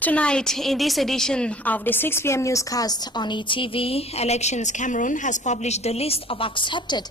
Tonight, in this edition of the 6 p.m. newscast on ETV, Elections Cameroon has published the list of accepted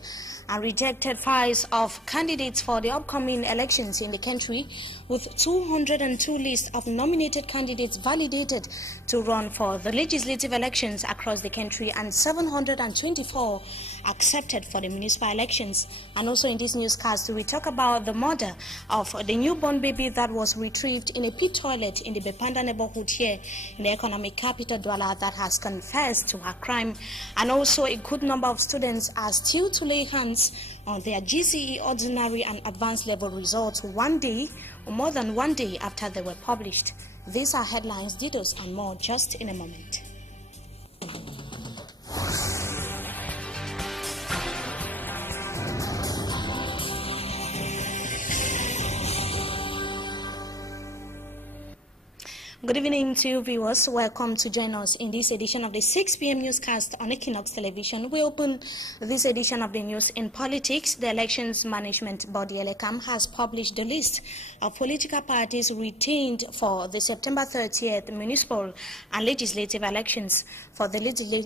and rejected files of candidates for the upcoming elections in the country, with 202 lists of nominated candidates validated to run for the legislative elections across the country and 724 accepted for the municipal elections. And also in this newscast, we talk about the murder of the newborn baby that was retrieved in a pit toilet in the Bepanda neighborhood here in the economic capital, Douala, that has confessed to her crime. And also a good number of students are still to lay hands on their GCE ordinary and advanced level results one day or more than one day after they were published. These are headlines, details and more just in a moment. Good evening to you viewers. Welcome to join us in this edition of the 6 p.m. newscast on Equinox Television. We open this edition of the news in politics. The Elections Management Body, ELECAM, has published the list of political parties retained for the September 30th municipal and legislative elections. For the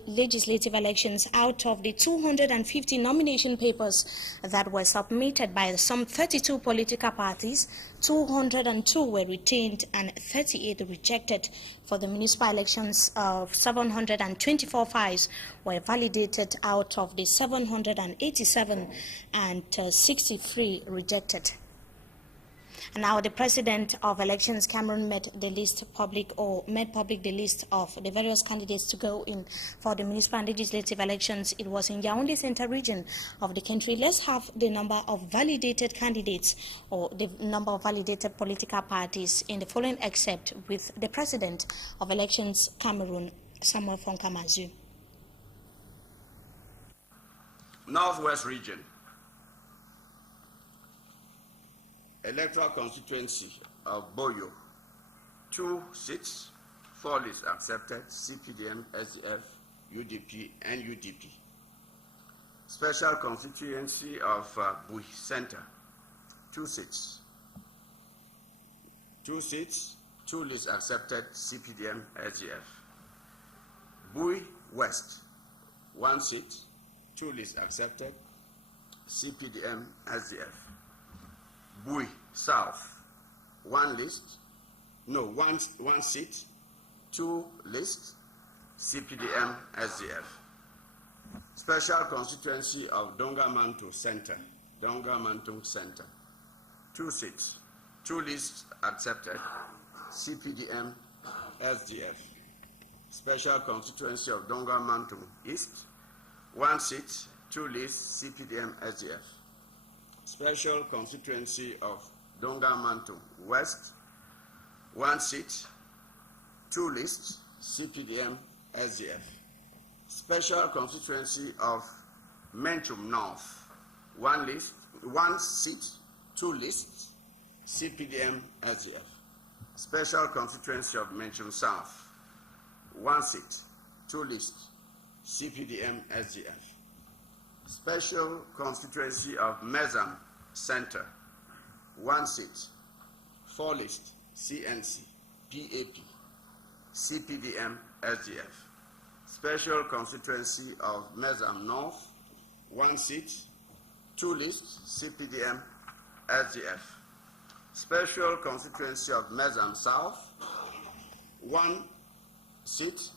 legislative elections, out of the 250 nomination papers that were submitted by some 32 political parties, 202 were retained and 38 rejected. For the municipal elections, 724 files were validated out of the 787 and 63 rejected. And now the President of Elections Cameroon made public the list of the various candidates to go in for the municipal and legislative elections. It was in Yaoundé Central region of the country. Let's have the number of validated candidates or the number of validated political parties in the following excerpt with the President of Elections Cameroon, Samuel Fonkamazu. Northwest region. Electoral constituency of Boyo, 2 seats, 4 lists accepted, CPDM, SDF, UDP, and UDP. Special constituency of Bui Center, 2 seats. 2 seats, 2 lists accepted, CPDM, SDF. Bui West, 1 seat, 2 lists accepted, CPDM, SDF. Bui South, 1 seat, 2 lists, CPDM, SDF. Special constituency of Donga-Mantung Center, 2 seats, 2 lists accepted, CPDM, SDF. Special constituency of Donga-Mantung East, 1 seat, 2 lists, CPDM, SDF. Special constituency of Donga-Mantung West, 1 seat, 2 lists, CPDM, SDF. Special constituency of Menchum North, 1 seat, 2 lists, CPDM, SDF. Special constituency of Menchum South, 1 seat, 2 lists, CPDM, SDF. Special constituency of Mezam Center, 1 seat, 4 lists, CNC, PAP, CPDM, SDF. Special constituency of Mezam North, 1 seat, 2 lists, CPDM, SDF. Special constituency of Mezam South, 1 seat,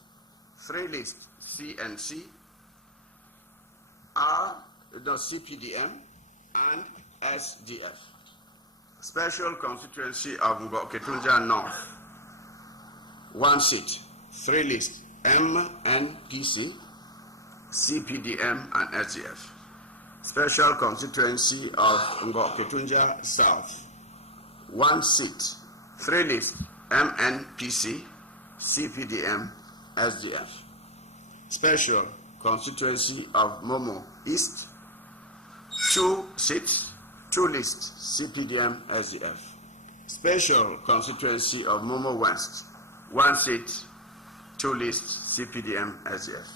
3 lists, CNC, CPDM, and SDF. Special constituency of Ngok-Ketunjia North, 1 seat, 3 lists, MNPC, CPDM, and SDF. Special constituency of Ngok-Ketunjia South, 1 seat, 3 lists, MNPC, CPDM, SDF. Special constituency of Momo East, 2 seats, 2 lists, CPDM, SDF. Special constituency of Momo West, 1 seat, 2 lists, CPDM, SDF.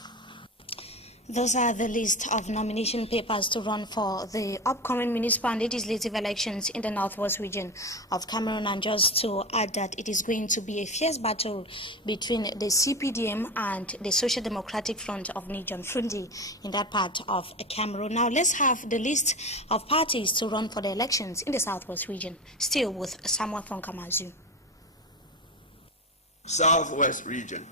Those are the list of nomination papers to run for the upcoming municipal and legislative elections in the northwest region of Cameroon. And just to add that it is going to be a fierce battle between the CPDM and the Social Democratic Front of Nijon Fundi in that part of Cameroon. Now let's have the list of parties to run for the elections in the southwest region, still with Samuel Fonkamazu. Southwest region.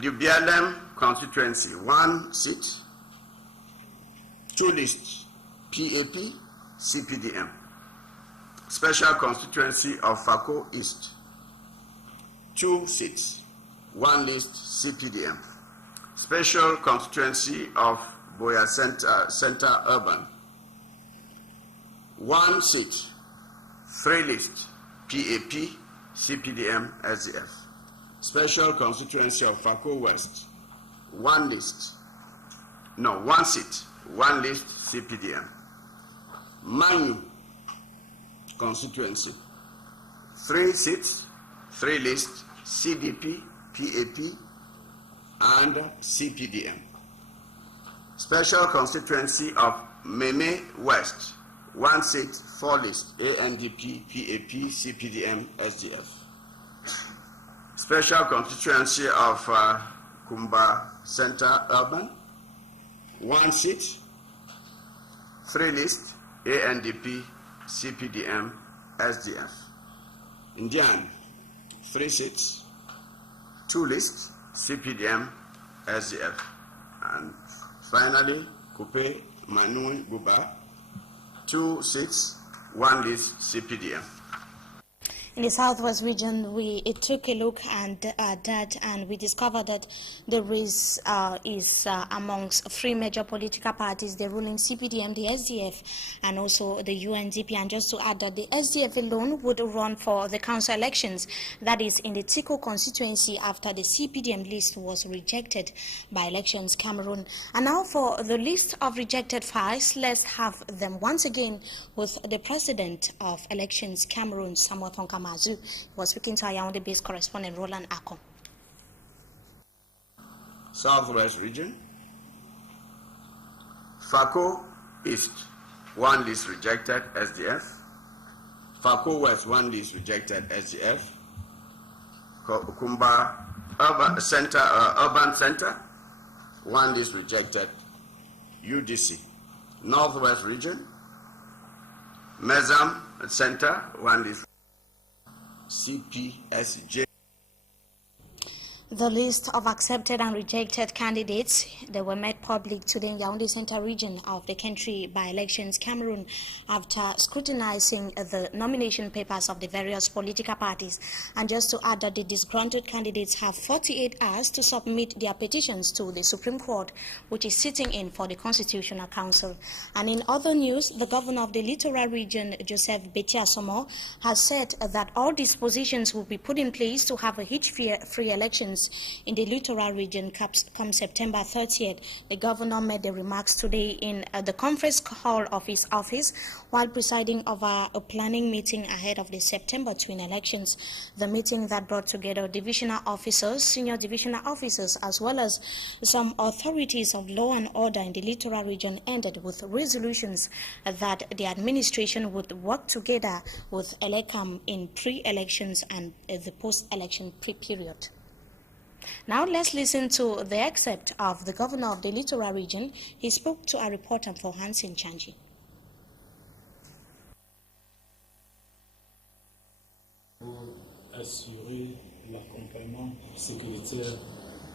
The BLM constituency, 1 seat, 2 lists, PAP, CPDM. Special constituency of Fako East, 2 seats, 1 list, CPDM. Special constituency of Boya Center Urban, 1 seat, 3 lists, PAP, CPDM, SDF. Special constituency of Fako West, 1 list, no, 1 seat, 1 list, CPDM. Manu constituency, 3 seats, 3 lists, CDP, PAP, and CPDM. Special constituency of Meme West, 1 seat, 4 lists, ANDP, PAP, CPDM, SDF. Special constituency of Kumba Center Urban, 1 seat, 3 lists, ANDP, CPDM, SDF. Indian, 3 seats, 2 lists, CPDM, SDF. And finally, Coupe Manu Guba, 2 seats, 1 list, CPDM. In the southwest region, we took a look at that, and we discovered that the race is amongst 3 major political parties: the ruling CPDM, the SDF, and also the UNDP. And just to add that the SDF alone would run for the council elections, that is in the Tiko constituency, after the CPDM list was rejected by Elections Cameroon. And now for the list of rejected files, let's have them once again with the president of Elections Cameroon, Samuel Fonkamazu. Was speaking to our Yaoundé-based correspondent Roland Akon. Southwest region. Fako East, 1 list rejected, SDF. Fako West, 1 list rejected, SDF. Kumba Urban Center, 1 list rejected, UDC. Northwest region. Mezam Center, 1 list. CPSJ. The list of accepted and rejected candidates, they were made public today in Yaoundé Central region of the country by Elections Cameroon after scrutinizing the nomination papers of the various political parties. And just to add that the disgruntled candidates have 48 hours to submit their petitions to the Supreme Court, which is sitting in for the Constitutional Council. And in other news, the governor of the littoral region, Joseph Betiasomo, has said that all dispositions will be put in place to have a hitch-free elections in the littoral region come September 30th. The governor made the remarks today in the conference hall of his office while presiding over a planning meeting ahead of the September twin elections. The meeting that brought together divisional officers, senior divisional officers, as well as some authorities of law and order in the littoral region ended with resolutions that the administration would work together with ELECAM in pre-elections and the post-election period. Now let's listen to the excerpt of the governor of the littoral region. He spoke to our reporter for Hansen Chanji. Pour assurer l'accompagnement sécuritaire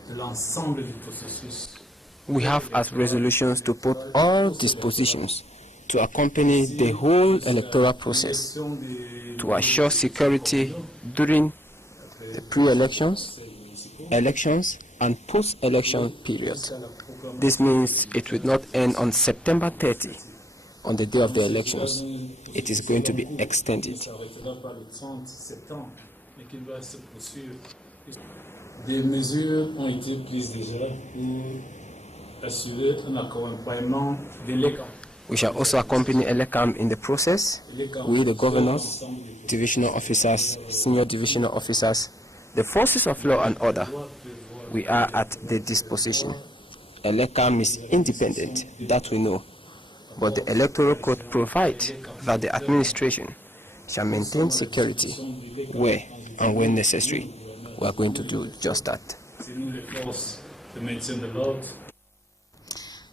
de l'ensemble du processus. We have as resolutions to put all dispositions to accompany the whole electoral process to assure security during the pre-elections, elections, and post-election period. This means it will not end on September 30, on the day of the elections. It is going to be extended. Des mesures ont été prises déjà pour assurer un accompagnement de l'ELECAM. We shall also accompany ELECAM in the process. We, the governors, divisional officers, senior divisional officers, the forces of law and order, we are at the disposition. Elecam is independent, that we know, but the Electoral Code provides that the administration shall maintain security where and when necessary. We are going to do just that.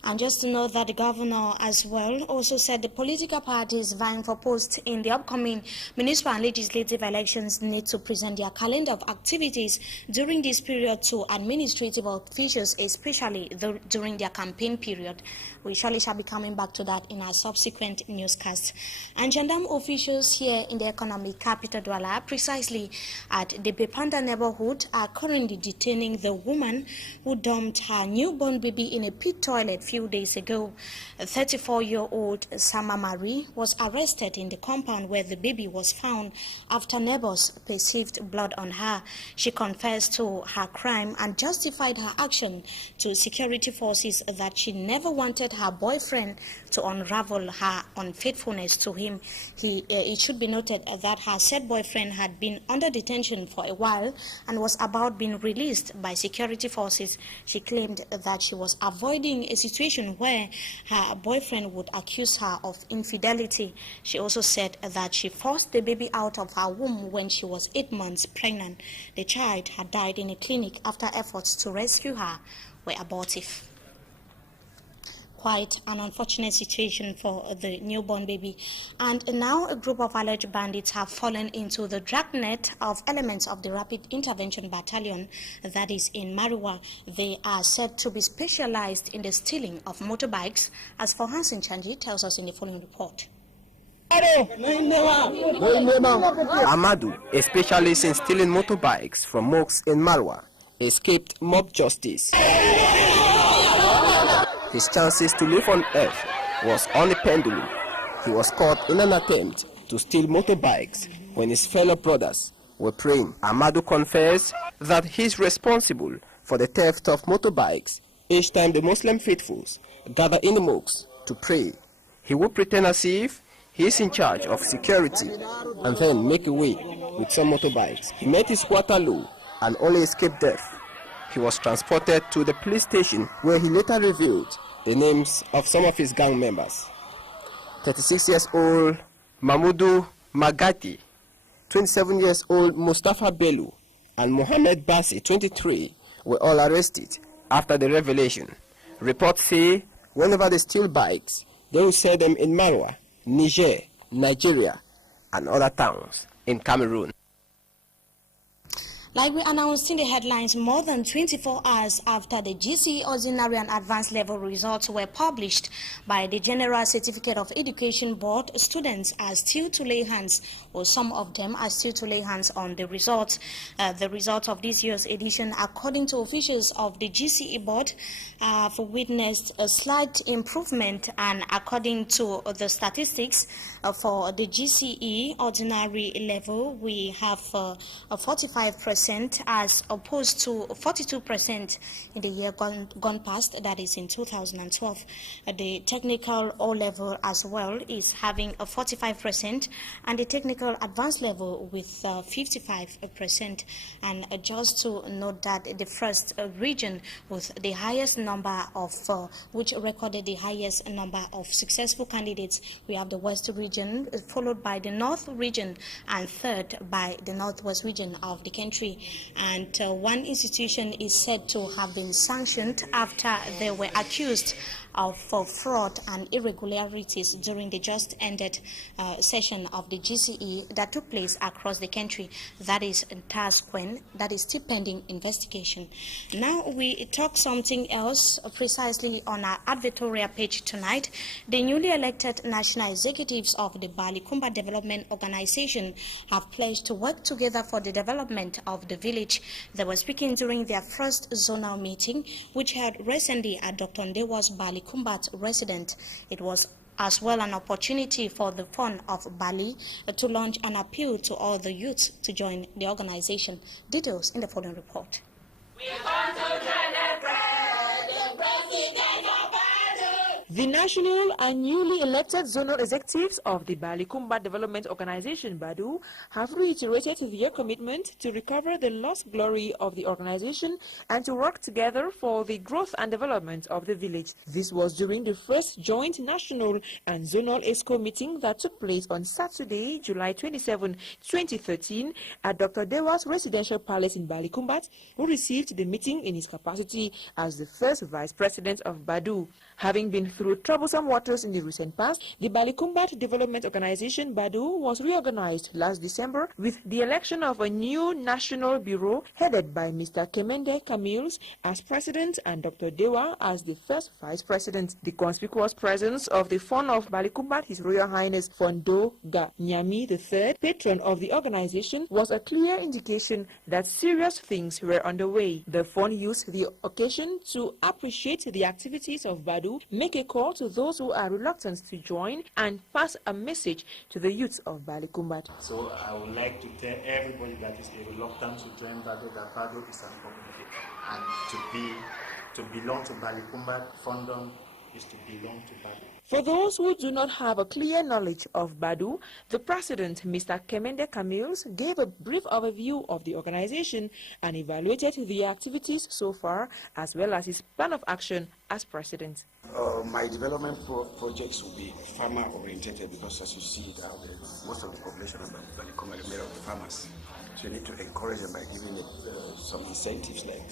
And just to note that the governor as well also said the political parties vying for posts in the upcoming municipal and legislative elections need to present their calendar of activities during this period to administrative officials, especially during their campaign period. We surely shall be coming back to that in our subsequent newscast. And gendarme officials here in the economic capital Douala, precisely at the Bepanda neighborhood, are currently detaining the woman who dumped her newborn baby in a pit toilet few days ago. A 34-year-old Sama Marie was arrested in the compound where the baby was found after neighbors perceived blood on her. She confessed to her crime and justified her action to security forces that she never wanted her boyfriend to unravel her unfaithfulness to him. It should be noted that her said boyfriend had been under detention for a while and was about being released by security forces. She claimed that she was avoiding a situation where her boyfriend would accuse her of infidelity. She also said that she forced the baby out of her womb when she was 8 months pregnant. The child had died in a clinic after efforts to rescue her were abortive. Quite an unfortunate situation for the newborn baby. And now a group of alleged bandits have fallen into the dragnet of elements of the Rapid Intervention Battalion that is in Mariwa. They are said to be specialized in the stealing of motorbikes, as Hansen Chanji tells us in the following report. Amadu, a specialist in stealing motorbikes from mosques in Marwa, escaped mob justice. His chances to live on earth was on a pendulum. He was caught in an attempt to steal motorbikes when his fellow brothers were praying. Amadu confessed that he is responsible for the theft of motorbikes each time the Muslim faithfuls gather in the mosques to pray. He would pretend as if he is in charge of security and then make away with some motorbikes. He met his Waterloo and only escaped death. He was transported to the police station where he later revealed the names of some of his gang members. 36-year-old Mahmudu Magati, 27-year-old Mustafa Bello, and Mohammed Bassi, 23, were all arrested after the revelation. Reports say whenever they steal bikes, they will sell them in Marwa, Niger, Nigeria, and other towns in Cameroon. Like we announced in the headlines, more than 24 hours after the GCE Ordinary and Advanced Level results were published by the General Certificate of Education Board, students are still to lay hands, or some of them are still to lay hands on the results. The results of this year's edition, according to officials of the GCE Board, have witnessed a slight improvement, and according to the statistics for the GCE Ordinary Level, we have 45% as opposed to 42% in the year gone past, that is in 2012. The technical O-level as well is having a 45%, and the technical advanced level with 55%. And just to note that the first region with the highest number of, which recorded the highest number of successful candidates, we have the West region, followed by the North region, and third by the Northwest region of the country. And one institution is said to have been sanctioned after they were accused of fraud and irregularities during the just ended session of the GCE that took place across the country. That is in Tasquen. That is still pending investigation. Now we talk something else, precisely on our advertorial page tonight. The newly elected national executives of the Balikumba Development Organization have pledged to work together for the development of the village. They were speaking during their first zonal meeting, which held recently at Dr. Ndewa's Balikumba resident. It was as well an opportunity for the Fund of Bali to launch an appeal to all the youths to join the organization. Details in the following report. The national and newly elected zonal executives of the Balikumbat Development Organization, BADU, have reiterated their commitment to recover the lost glory of the organization and to work together for the growth and development of the village. This was during the first joint national and zonal ESCO meeting that took place on Saturday, July 27, 2013, at Dr. Dewa's residential palace in Balikumbat, who received the meeting in his capacity as the first vice president of BADU. Having been through troublesome waters in the recent past, the Balikumbat Development Organization, BADU, was reorganized last December with the election of a new national bureau headed by Mr. Kemende Camils as president and Dr. Dewa as the first vice president. The conspicuous presence of the Fon of Balikumbat, His Royal Highness Fondo Ga Nyami III, patron of the organization, was a clear indication that serious things were underway. The Fon used the occasion to appreciate the activities of BADU, make a call to those who are reluctant to join, and pass a message to the youth of Balikumbat. So I would like to tell everybody that is reluctant to join BADU that BADU is an community, and to belong to Balikumbat Fondom is to belong to BADU. For those who do not have a clear knowledge of BADU, the president, Mr. Kemende Camils, gave a brief overview of the organization and evaluated the activities so far, as well as his plan of action as president. My development projects will be farmer-oriented because, as you see now, most of the population of Balikumbat is made of farmers. So you need to encourage them by giving them some incentives like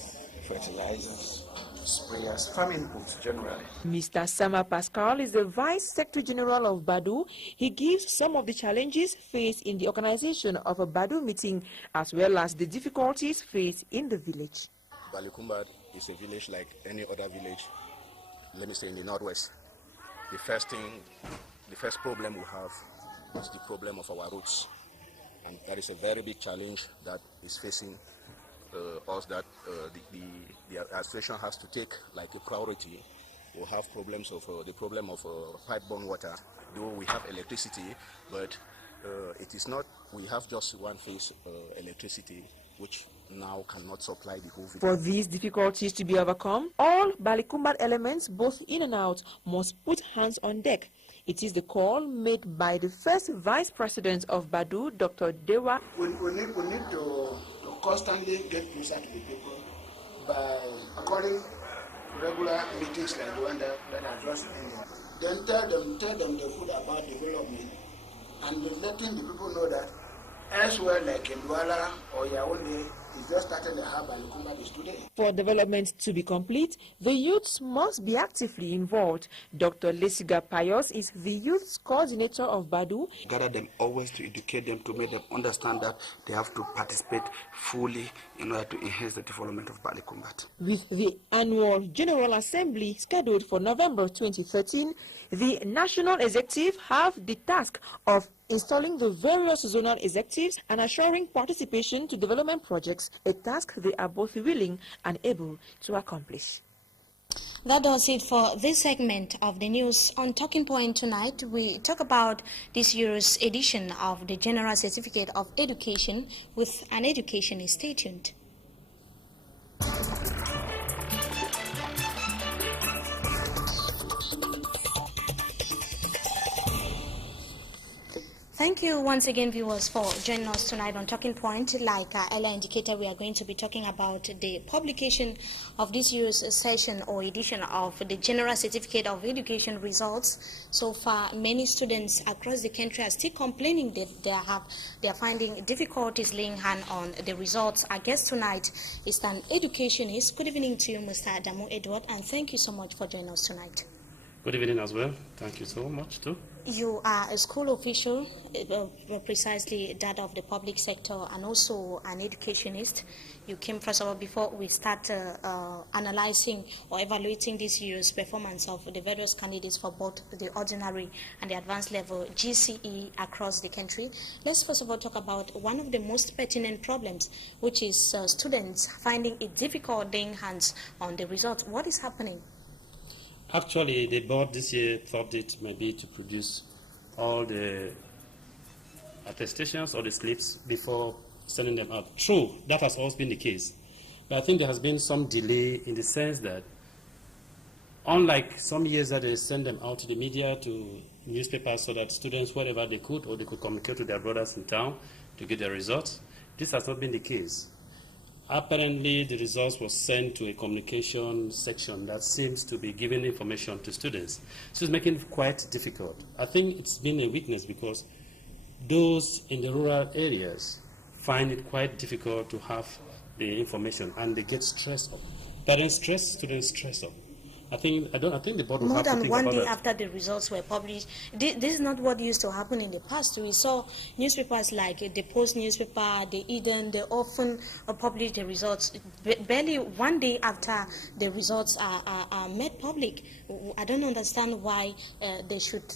fertilizers, sprayers, farm inputs generally. Mr. Sama Pascal is the Vice Secretary General of BADU. He gives some of the challenges faced in the organization of a BADU meeting, as well as the difficulties faced in the village. Balikumbat is a village like any other village, let me say in the northwest. The first problem we have is the problem of our roots. And that is a very big challenge that is facing us, that the administration has to take like a priority. We have problems of the problem of pipe-borne water. Though we have electricity, but it is not, we have just one phase electricity, which now cannot supply the whole village. For these difficulties to be overcome, all Balikumbat elements, both in and out, must put hands on deck. It is the call made by the first vice president of BADU, Dr. Dewa. We need to constantly get closer to the people by according to regular meetings like the one that I just ended. Then tell them the food about development and letting the people know that elsewhere like in Douala or Yaoundé, it's just starting the hub and Balikumbat is today. For development to be complete, the youths must be actively involved. Dr. Lesiga Payos is the youth coordinator of BADU. Gather them always to educate them, to make them understand that they have to participate fully in order to enhance the development of Balikumbat. With the annual General Assembly scheduled for November 2013, the National Executive have the task of installing the various zonal executives and assuring participation to development projects, a task they are both willing and able to accomplish. That does it for this segment of the news. On Talking Point tonight, we talk about this year's edition of the General Certificate of Education with an educationist. Stay tuned. Thank you once again, viewers, for joining us tonight on Talking Point. Like Ella indicated, we are going to be talking about the publication of this year's session or edition of the General Certificate of Education results. So far, many students across the country are still complaining that they are finding difficulties laying hand on the results. Our guest tonight is an educationist. Good evening to you, Mr. Adamu Edward, and thank you so much for joining us tonight. Good evening as well. Thank you so much too. You are a school official, precisely that of the public sector, and also an educationist. You came, first of all, before we start analyzing or evaluating this year's performance of the various candidates for both the ordinary and the advanced level GCE across the country. Let's first of all talk about one of the most pertinent problems, which is students finding it difficult laying hands on the results. What is happening? Actually, the board this year thought it might be to produce all the attestations or the slips before sending them out. True, that has always been the case. But I think there has been some delay in the sense that Unlike some years that they send them out to the media, to newspapers, so that students, wherever they could, or they could communicate with their brothers in town to get their results. This has not been the case. Apparently, the results were sent to a communication section that seems to be giving information to students. So it's making it quite difficult. I think it's been a weakness because those in the rural areas find it quite difficult to have the information, and they get stressed up. Parents stress, students stress up. I think the board will More have to than think one about day that. after the results were published. This is not what used to happen in the past. We saw newspapers like the Post newspaper, the Eden, they often publish the results barely one day after the results are made public. I don't understand why they should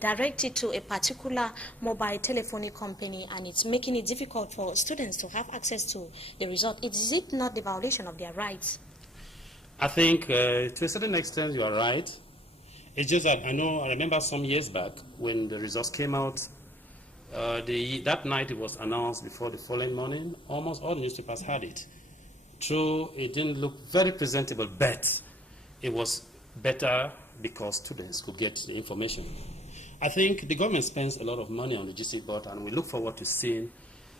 direct it to a particular mobile telephony company, and it's making it difficult for students to have access to the result. Is it not the violation of their rights? I think to a certain extent you are right. It's just that I remember some years back when the results came out, that night it was announced before the following morning, almost all newspapers had it. True, it didn't look very presentable, but it was better because students could get the information. I think the government spends a lot of money on the GC board, and we look forward to seeing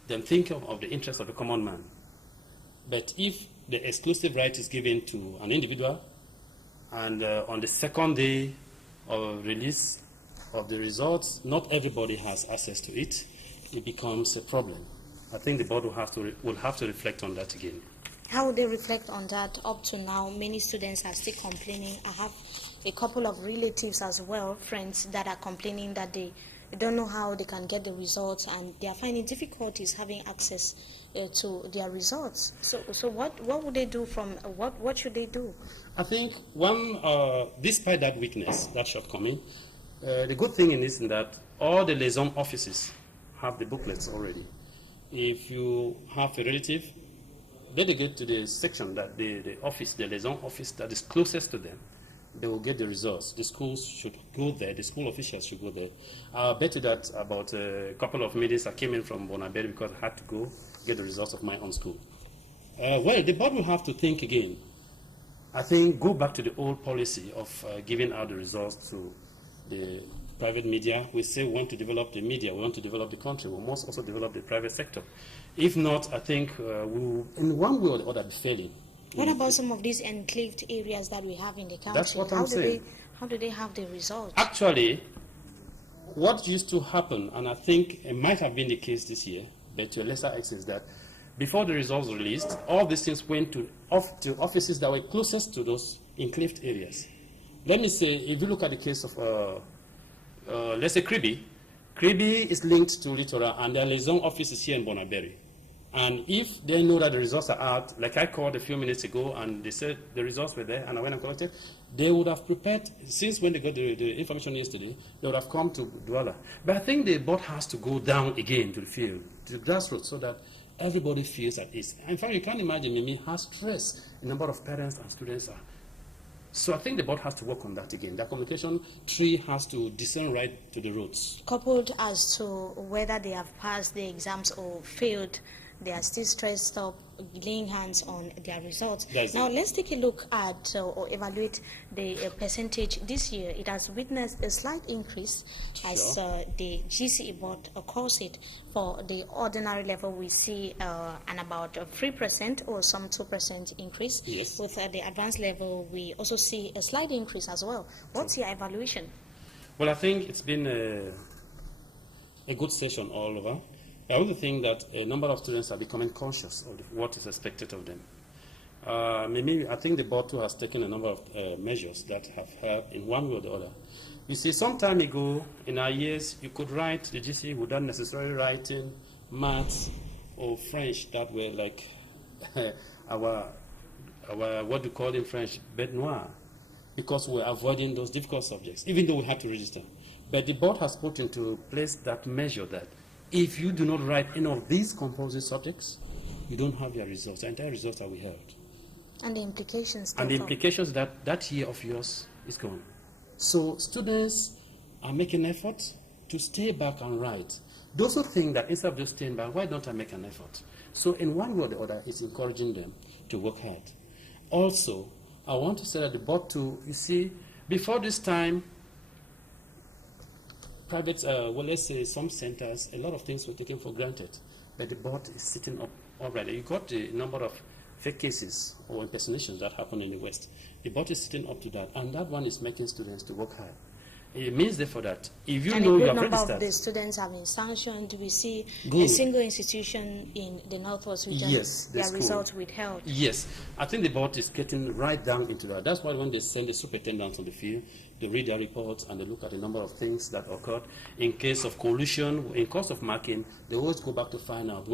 them think of the interest of the common man. But if the exclusive right is given to an individual, and on the second day of release of the results, not everybody has access to it, it becomes a problem. I think the board will have to reflect on that again. How would they reflect on that? Up to now, many students are still complaining. I have a couple of relatives as well, friends, that are complaining that they don't know how they can get the results, and they are finding difficulties having access to their results. So what would they do what should they do? I think despite that weakness, that shortcoming, the good thing in this is that all the liaison offices have the booklets already. If you have a relative, delegate to the section that the liaison office that is closest to them, they will get the results. The schools should go there, the school officials should go there. I bet you that about a couple of meetings I came in from Bonaberi because I had to go get the results of my own school. Well, the board will have to think again. I think go back to the old policy of giving out the results to the private media. We say we want to develop the media, we want to develop the country, we must also develop the private sector. If not, I think we will, in one way or the other, be failing. What about some of these enclaved areas that we have in the country? That's what I'm saying. How do they have the results? Actually, what used to happen, and I think it might have been the case this year, but to a lesser extent, is that before the results were released, all these things went to offices that were closest to those enclaved areas. Let me say, if you look at the case of, let's say, Kribi is linked to Littoral, and their liaison office is here in Bonaberi. And if they know that the results are out, like I called a few minutes ago, and they said the results were there, and I went and collected, they would have prepared, since when they got the information yesterday, they would have come to Douala. But I think the board has to go down again to the field, to the grassroots, so that everybody feels at ease. In fact, you can imagine Mimi has stress, a number of parents and students are. So I think the board has to work on that again. The communication tree has to descend right to the roots. Coupled as to whether they have passed the exams or failed, they are still stressed up, laying hands on their results. Now, let's take a look at or evaluate the percentage this year. It has witnessed a slight increase, as the GCE board calls it. For the ordinary level, we see an about 3% or some 2% increase. Yes. With the advanced level, we also see a slight increase as well. What's your evaluation? Well, I think it's been a good session all over. I also think that a number of students are becoming conscious of what is expected of them. Maybe I think the board too has taken a number of measures that have helped in one way or the other. You see, some time ago in our years, you could write the GCE without necessarily writing maths or French that were like our what we call in French bête noire, because we're avoiding those difficult subjects, even though we had to register. But the board has put into place that measure that if you do not write any of these compulsory subjects, you don't have your results. The entire results are withheld. And the implications. And the implications that year of yours is gone. So students are making effort to stay back and write. Those who think that instead of just staying back, why don't I make an effort? So in one way or the other, it's encouraging them to work hard. Also, I want to say that the board too, you see, before this time, private, well, let's say some centers, a lot of things were taken for granted, but the board is sitting up already. You got the number of fake cases or impersonations that happen in the West. The board is sitting up to that, and that one is making students to work hard. It means therefore that if you know you have registered... And a good number of the students have been sanctioned. We see good. A single institution in the Northwest region, yes, their results withheld. Yes, I think the board is getting right down into that. That's why when they send the superintendents on the field, they read their reports and they look at the number of things that occurred. In case of collusion, in course of marking, they always go back to find out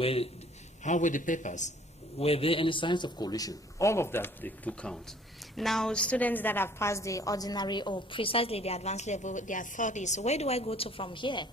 how were the papers? Were there any signs of collusion? All of that they do count. Now, students that have passed the ordinary or precisely the advanced level, their thought is, where do I go to from here?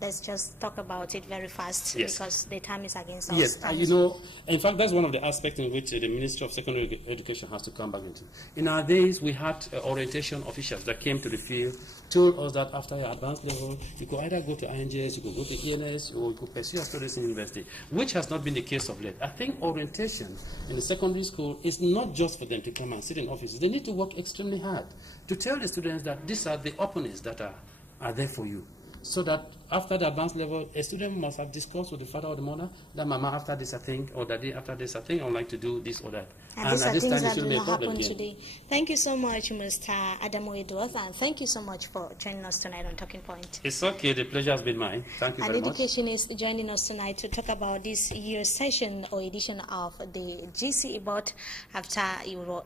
Let's just talk about it very fast, yes, because the time is against us. Yes, you know, in fact, that's one of the aspects in which the Ministry of Secondary Education has to come back into. In our days, we had orientation officials that came to the field, told us that after your advanced level, you could either go to INJS, you could go to ENS, or you could pursue your studies in university, which has not been the case of late. I think orientation in the secondary school is not just for them to come and sit in offices. They need to work extremely hard to tell the students that these are the openings that are there for you. So that after the advanced level, a student must have discussed with the father or the mother that mama, after this I think, or daddy, after this I think I would like to do this or that. And these are things that do not happen today. Thank you so much, Mr. Adamu Edworth, and thank you so much for joining us tonight on Talking Point. It's okay, the pleasure has been mine. Thank you very much. An educationist joining us tonight to talk about this year's session or edition of the GCE board after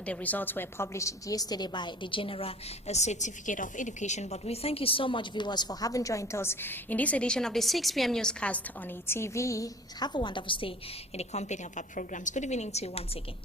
the results were published yesterday by the General Certificate of Education. But we thank you so much, viewers, for having joined us in this edition of the 6 p.m. newscast on ETV. Have a wonderful stay in the company of our programs. Good evening to you once again.